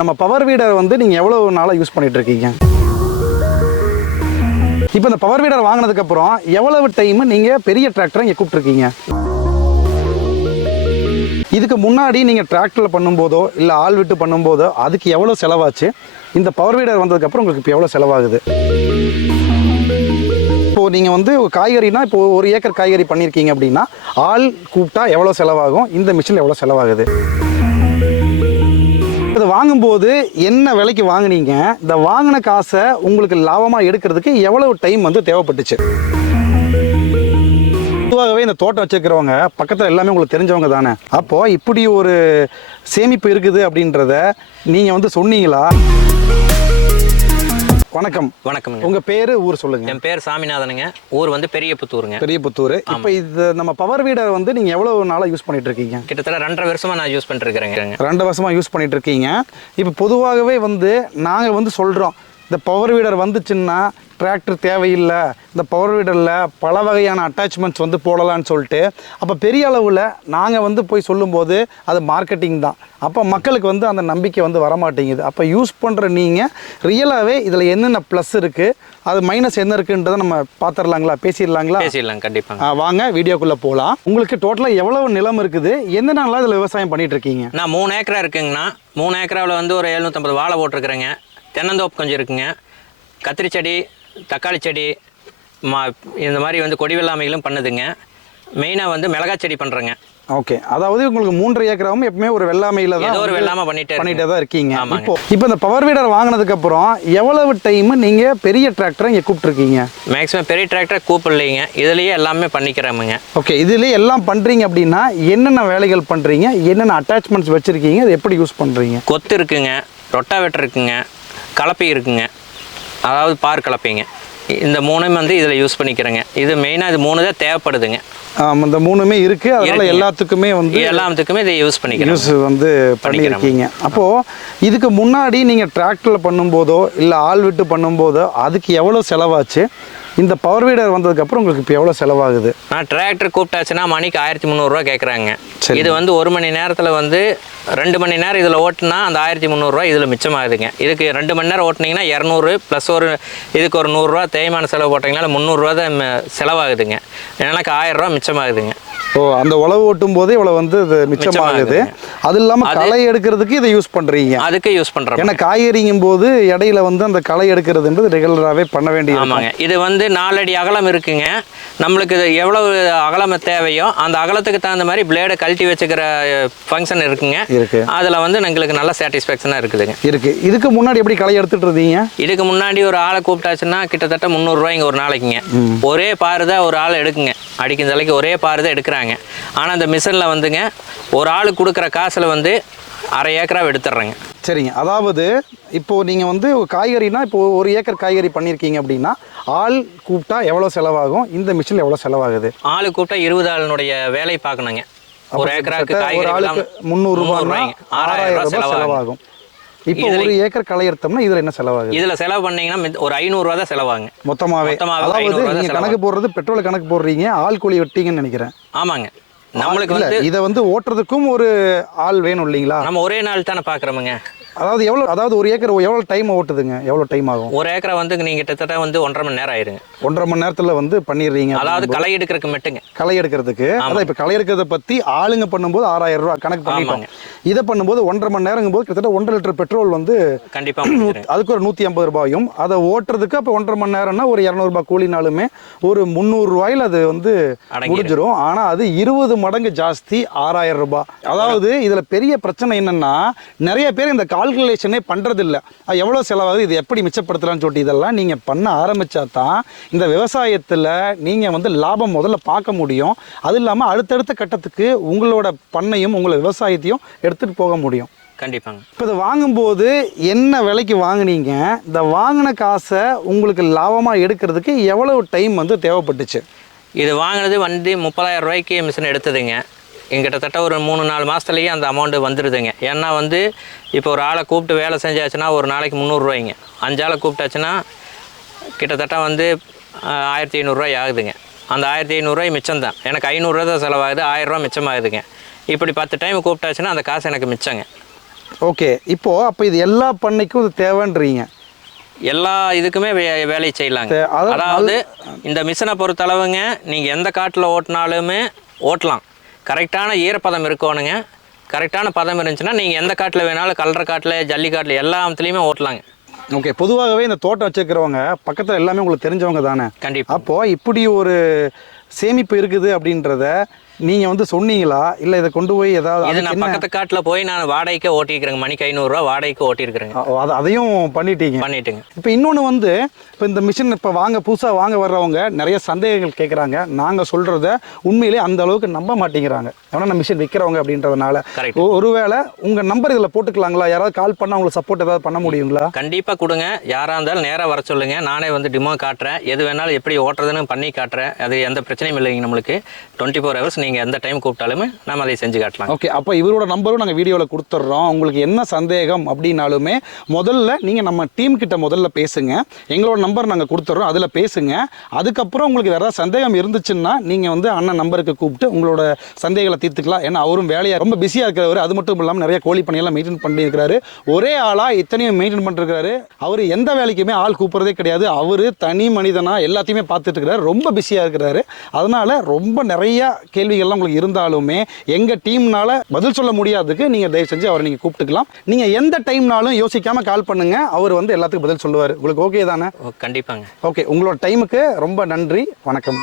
நம்ம பவர் வீடர் வந்து நீங்கள் எவ்வளோ நாளாக யூஸ் பண்ணிட்டு இருக்கீங்க? இப்போ இந்த பவர் வீடர் வாங்கினதுக்கப்புறம் எவ்வளவு டைம் நீங்கள் பெரிய டிராக்டரை இங்கே கூப்பிட்ருக்கீங்க? இதுக்கு முன்னாடி நீங்கள் டிராக்டரில் பண்ணும்போதோ இல்லை ஆள் விட்டு பண்ணும்போதோ அதுக்கு எவ்வளோ செலவாச்சு? இந்த பவர் வீடர் வந்ததுக்கப்புறம் உங்களுக்கு இப்போ எவ்வளோ செலவாகுது? இப்போது நீங்கள் வந்து காய்கறினா இப்போ 1 ஏக்கர் காய்கறி பண்ணியிருக்கீங்க அப்படின்னா ஆள் கூப்பிட்டா எவ்வளோ செலவாகும்? இந்த மிஷினில் எவ்வளோ செலவாகுது? இதை வாங்கும்போது என்ன விலைக்கு வாங்கினீங்க? இந்த வாங்கின காசை உங்களுக்கு லாபமாக எடுக்கிறதுக்கு எவ்வளவு டைம் வந்து தேவைப்பட்டுச்சு? பொதுவாகவே இந்த தோட்டம் வச்சுருக்கிறவங்க பக்கத்தில் எல்லாமே உங்களுக்கு தெரிஞ்சவங்க தானே. அப்போது இப்படி ஒரு சேமிப்பு இருக்குது அப்படின்றத நீங்கள் வந்து சொன்னீங்களா? வணக்கம். வணக்கம். உங்கள் பேர், ஊர் சொல்லுங்கள். என் பேர் சாமிநாதனுங்க. ஊர் வந்து பெரியபுத்தூருங்க. பெரியபுத்தூர். இப்போ இது நம்ம பவர் வீடர் வந்து நீங்கள் எவ்வளோ நாளாக யூஸ் பண்ணிட்டு இருக்கீங்க? கிட்டத்தட்ட 2.5 வருஷமாக நான் யூஸ் பண்ணிட்டு இருக்கிறேங்க. 2 வருஷமாக யூஸ் பண்ணிட்டு இருக்கீங்க. இப்போ பொதுவாகவே வந்து நாங்கள் வந்து சொல்கிறோம், இந்த பவர் வீடர் வந்துச்சுன்னா டிராக்டர் தேவையில்லை, இந்த பவர் வீடரில் பல வகையான அட்டாச்மெண்ட்ஸ் வந்து போடலான்னு சொல்லிட்டு, அப்போ பெரிய அளவில் நாங்கள் வந்து போய் சொல்லும்போது அது மார்க்கெட்டிங் தான். அப்போ மக்களுக்கு வந்து அந்த நம்பிக்கை வந்து வரமாட்டேங்குது. அப்போ யூஸ் பண்ணுற நீங்கள் ரியலாகவே இதில் என்னென்ன ப்ளஸ் இருக்குது, அது மைனஸ் என்ன இருக்குன்றதை நம்ம பார்த்துடலாங்களா, பேசிடலாங்களா? பேசிடலாம், கண்டிப்பாக. வாங்க வீடியோக்குள்ளே போகலாம். உங்களுக்கு டோட்டலாக எவ்வளவு நிலம் இருக்குது, எந்த நாளாக இதில் விவசாயம் பண்ணிட்டு இருக்கீங்க? நான் 3 ஏக்கரா இருக்குங்கண்ணா. 3 ஏக்கராவில் வந்து ஒரு 750 வாழை போட்டிருக்கிறேங்க. தென்னந்தோப்பு கொஞ்சம் இருக்குங்க. கத்திரி செடி, தக்காளி செடி, இந்த மாதிரி வந்து கொடி வெள்ளாமைகளும் பண்ணுதுங்க. மெயினாக வந்து மிளகாய் செடி பண்ணுறேங்க. ஓகே, அதாவது உங்களுக்கு 3.5 ஏக்கராவும் எப்பவுமே ஒரு வெள்ளாமையில தான் ஒரு வெள்ளாமை பண்ணிட்டே தான் இருக்கீங்க. இப்போ இந்த பவர் வீடர் வாங்கினதுக்கு அப்புறம் எவ்வளவு டைம் நீங்க பெரிய டிராக்டரை இங்க கூப்பிட்டுருக்கீங்க? மேக்ஸிமம் பெரிய டிராக்டரை கூப்பிடலைங்க, இதுலயே எல்லாமே பண்ணிக்கிறோமுங்க. ஓகே, இதுலயே எல்லாம் பண்றீங்க அப்படின்னா என்னென்ன வேலைகள் பண்றீங்க, என்னென்ன அட்டாச்மெண்ட்ஸ் வச்சிருக்கீங்க, அதை எப்படி யூஸ் பண்றீங்க? கொத்து இருக்குங்க, ரொட்டாவேட்டர் இருக்குங்க, கலப்பை இருக்குங்க, அதாவது பார் கலப்பைங்க. இந்த 3மே வந்து இதில் யூஸ் பண்ணிக்கிறேங்க. இது மெயினாக இது 3 தான் தேவைப்படுதுங்க. இந்த 3மே இருக்குது, அதனால எல்லாத்துக்குமே வந்து எல்லாத்துக்குமே இதை யூஸ் பண்ணிக்கிறேன், யூஸ் வந்து பண்ணியிருக்கீங்க. அப்போது இதுக்கு முன்னாடி நீங்கள் டிராக்டரில் பண்ணும்போதோ இல்லை ஆள் விட்டு பண்ணும்போதோ அதுக்கு எவ்வளோ செலவாச்சு? இந்த பவர் வீடர் வந்ததுக்கப்புறம் உங்களுக்கு இப்போ எவ்வளோ செலவாகுது? நான் டிராக்டர் கூப்பிட்டாச்சுன்னா மணிக்கு 1300 கேட்குறாங்க. இது வந்து 1 மணி நேரத்தில் வந்து 2 மணி நேரம் இதில் ஓட்டுனா அந்த 1300 இதில் மிச்சமாகுதுங்க. இதுக்கு 2 மணி நேரம் ஓட்டினீங்கன்னா 200 ப்ளஸ் இதுக்கு ஒரு 100 தேய்மான செலவு போட்டிங்கன்னா 300 தான் செலவாகுதுங்க. எனக்கு 1000 மிச்சமாகுதுங்க. ஓ, அந்த உழவு ஓட்டும் போது இவ்வளோ வந்து இது மிச்சமாகுது. அது இல்லாமல் களை எடுக்கிறதுக்கு இதை யூஸ் பண்ணுறீங்க? அதுக்கு யூஸ் பண்ணுறோம். ஏன்னா காய்கறிங்கும் போது இடையில வந்து அந்த களை எடுக்கிறதுன்றது ரெகுலராகவே பண்ண வேண்டியது. ஆமாங்க. இது வந்து 4 அடி அகலம் இருக்குங்க. நம்மளுக்கு இது எவ்வளவு அகலம் தேவையோ அந்த அகலத்துக்கு தகுந்த மாதிரி பிளேடை கழட்டி வச்சுக்கிற ஃபங்க்ஷன் இருக்குங்க. இருக்கு. அதில் வந்து எங்களுக்கு நல்ல சாட்டிஸ்ஃபேக்ஷனாக இருக்குதுங்க. இருக்கு. இதுக்கு முன்னாடி எப்படி களை எடுத்துட்டு இருந்தீங்க? இதுக்கு முன்னாடி ஒரு ஆளை கூப்பிட்டாச்சுன்னா கிட்டத்தட்ட 300 ஒரு நாளைக்குங்க. ஒரே பாரு தான் ஒரு ஆள் எடுக்குங்க. அடிக்கும் தலைக்கு ஒரே பாரு தான் எடுக்கிறாங்க. ஆனால் அந்த மிஷினில் வந்துங்க ஒரு ஆள் கொடுக்குற காசில் வந்து 1/2 ஏக்கராக எடுத்துடுறேங்க. சரிங்க. அதாவது இப்போது நீங்கள் வந்து காய்கறினா இப்போ 1 ஏக்கர் காய்கறி பண்ணியிருக்கீங்க அப்படின்னா ஆள் கூப்பிட்டா எவ்வளோ செலவாகும்? இந்த மிஷினில் எவ்வளோ செலவாகுது? ஆள் கூப்பிட்டா 20 ஆளுடைய வேலை பார்க்கணுங்க. ஒரு ஏக்கராக்கு காய்கறி 300 ரூபாய், 6000 செலவாகும். இப்போ 1 ஏக்கர் களை எடுத்தோம்னா இதில் என்ன செலவாகுது? இதில் செலவு பண்ணீங்கன்னா ஒரு 500 தான் செலவாகுங்க மொத்தமாகவே. அதாவது நீங்கள் கணக்கு போடுறது பெட்ரோல் கணக்கு போடுறீங்க, ஆள் கூலி வெட்டிங்கன்னு நினைக்கிறேன். ஆமாங்க. நம்மளுக்கு வந்து இதை வந்து ஓட்டுறதுக்கும் ஒரு ஆள் வேணும் இல்லைங்களா? நம்ம ஒரே நாள் தானே பார்க்குறோமுங்க. அதாவது அதாவது 1 ஏக்கர் எவ்வளோ டைம் ஓட்டுதுங்க? எவ்வளோ டைம் ஆகும்? 1 ஏக்கரை வந்து நீங்கள் கிட்டத்தட்ட வந்து 1.5 மணி நேரம் ஆயிருங்க. 1.5 மணி நேரத்தில் வந்து பண்ணிடுறீங்க. அதாவது களை எடுக்கிறதுக்கு மட்டுங்க. களை எடுக்கிறதுக்கு. அதான் இப்போ களை எடுக்கிறத பற்றி ஆளுங்க பண்ணும்போது 6000 ரூபா கணக்கு பண்ணிப்பாங்க. இதை பண்ணும்போது 1.5 மணி நேரங்கும் போது கிட்டத்தட்ட 1.5 லிட்டர் பெட்ரோல் வந்து கண்டிப்பாக அதுக்கு ஒரு 150 ரூபாயும், அதை ஓட்டுறதுக்கு அப்போ 1.5 மணி நேரம்னா ஒரு 200 ரூபாய் கூலினாலுமே ஒரு 300 ரூபாயில் அது வந்து முடிஞ்சிடும். ஆனால் அது 20 மடங்கு ஜாஸ்தி, 6000 ரூபாய். அதாவது இதில் பெரிய பிரச்சனை என்னன்னா, நிறைய பேர் இந்த கால்குலேஷனே பண்றதில்ல. எவ்வளோ செலவாகுது, இது எப்படி மிச்சப்படுத்தலாம்னு சொல்லிட்டு இதெல்லாம் நீங்கள் பண்ண ஆரம்பித்தா தான் இந்த விவசாயத்தில் நீங்கள் வந்து லாபம் முதல்ல பார்க்க முடியும். அது இல்லாமல் அடுத்தடுத்த கட்டத்துக்கு உங்களோட பண்ணையும் உங்களை விவசாயத்தையும் எடுத்துகிட்டு போக முடியும். கண்டிப்பாங்க. இப்போ இதை வாங்கும்போது என்ன விலைக்கு வாங்கினீங்க? இந்த வாங்கின காசை உங்களுக்கு லாபமாக எடுக்கிறதுக்கு எவ்வளவு டைம் வந்து தேவைப்பட்டுச்சு? இது வாங்கினது வந்து 30,000 ரூபாய்க்கு மிஷின் எடுத்ததுங்க. கிட்டத்தட்ட ஒரு 3-4 மாதத்துலேயே அந்த அமௌண்ட்டு வந்துடுதுங்க. ஏன்னா வந்து இப்போ ஒரு ஆளை கூப்பிட்டு வேலை செஞ்சாச்சுன்னா ஒரு நாளைக்கு 300 ரூபாய்ங்க. 5 ஆளை கூப்பிட்டாச்சுன்னா கிட்டத்தட்ட வந்து 1500 ரூபாய் ஆகுதுங்க. அந்த 1500 ரூபாய் மிச்சம் தான். எனக்கு 500 ரூபா தான் செலவாகுது, 1000 ரூபா மிச்சமாகுதுங்க. இப்படி 10 டைம் கூப்பிட்டாச்சுன்னா அந்த காசு எனக்கு மிச்சங்க. ஓகே, இப்போ அப்போ இது எல்லா பண்ணைக்கும் இது தேவைன்றீங்க? எல்லா இதுக்குமே வேலை செய்யலாங்க. அதாவது இந்த மிஷினை பொறுத்தளவுங்க நீங்கள் எந்த காட்டில் ஓட்டினாலுமே ஓட்டலாம். கரெக்டான ஈரப்பதம் இருக்கணுங்க. கரெக்டான பதம் இருந்துச்சுன்னா நீங்கள் எந்த காட்டில் வேணாலும் கலர் காட்டில் ஜல்லி காட்டில் எல்லாத்துலேயுமே ஓட்டலாங்க. ஓகே, பொதுவாகவே இந்த தோட்டம் வச்சுக்கிறவங்க பக்கத்தில் எல்லாமே உங்களுக்கு தெரிஞ்சவங்க தானே? கண்டிப்பாக. அப்போது இப்படி ஒரு சேமிப்பு இருக்குது அப்படின்றத நீங்கள் வந்து சொன்னீங்களா, இல்லை இதை கொண்டு போய் ஏதாவது? இது நான் பக்கத்து காட்டில் போய் நான் வாடகைக்கு ஓட்டிக்கிறேங்க. மணிக்கு 500 ரூபா வாடகைக்கு ஓட்டியிருக்கிறேங்க. அதையும் பண்ணிட்டீங்க. இப்போ இன்னொன்று வந்து, இப்போ இந்த மிஷின் இப்போ புதுசாக வாங்க வர்றவங்க நிறைய சந்தேகங்கள் கேட்குறாங்க. நாங்கள் சொல்கிறத உண்மையிலே அந்த அளவுக்கு நம்ப மாட்டேங்கிறாங்க. ஏன்னா நம்ம மிஷின் விற்கிறவங்க அப்படின்றதுனால. ஒருவேளை உங்கள் நம்பர் இதில் போட்டுக்கலாங்களா? யாராவது கால் பண்ணால் உங்களுக்கு சப்போர்ட் ஏதாவது பண்ண முடியுங்களா? கண்டிப்பாக கொடுங்க. யாராக இருந்தாலும் நேராக வர சொல்லுங்கள். நானே வந்து டிமோ காட்டுறேன். எது வேணாலும் எப்படி ஓட்டுறதுன்னு பண்ணி காட்டுறேன். அது எந்த பிரச்சனையும் இல்லைங்க. நம்மளுக்கு 24 ஹவர்ஸ் நீங்கள் எந்த டைம் கூப்பிட்டாலுமே நம்ம அதை செஞ்சு காட்டலாம். ஓகே, அப்போ இவரோட நம்பரும் நாங்கள் வீடியோவில் கொடுத்துட்றோம். உங்களுக்கு என்ன சந்தேகம் அப்படின்னாலுமே முதல்ல நீங்கள் நம்ம டீம் கிட்ட முதல்ல பேசுங்க. எங்களோட நம்பர் நாங்கள் கொடுத்துட்றோம், அதில் பேசுங்க. அதுக்கப்புறம் உங்களுக்கு வேறு சந்தேகம் இருந்துச்சுன்னா நீங்கள் வந்து அண்ணன் நம்பருக்கு கூப்பிட்டு உங்களோட சந்தேகங்களை தீர்த்துக்கலாம். ஏன்னா அவரும் வேலையாக ரொம்ப பிஸியாக இருக்கிறவர். அது மட்டும் இல்லாமல் நிறைய கோழி பணியெல்லாம் மெயின்டைன் பண்ணியிருக்கிறாரு. ஒரே ஆளாக இத்தனையும் மெயின்டைன் பண்ணிருக்கிறாரு. அவர் எந்த வேலைக்குமே ஆள் கூப்பிட்றதே கிடையாது. அவர் தனி மனிதனாக எல்லாத்தையுமே பார்த்துட்டு இருக்கிறாரு. ரொம்ப பிஸியாக இருக்கிறாரு. அதனால் ரொம்ப நிறைய கேள்விகள்லாம் உங்களுக்கு இருந்தாலுமே எங்கள் டீம்னால பதில் சொல்ல முடியாததுக்கு நீங்கள் தயவு செஞ்சு அவரை நீங்கள் கூப்பிட்டுக்கலாம். நீங்கள் எந்த டைம்னாலும் யோசிக்காமல் கால் பண்ணுங்கள். அவர் வந்து எல்லாத்துக்கும் பதில் சொல்லுவார். உங்களுக்கு ஓகே தானே? கண்டிப்பாங்க. ஓகே, உங்களோட டைமுக்கு ரொம்ப நன்றி. வணக்கம்.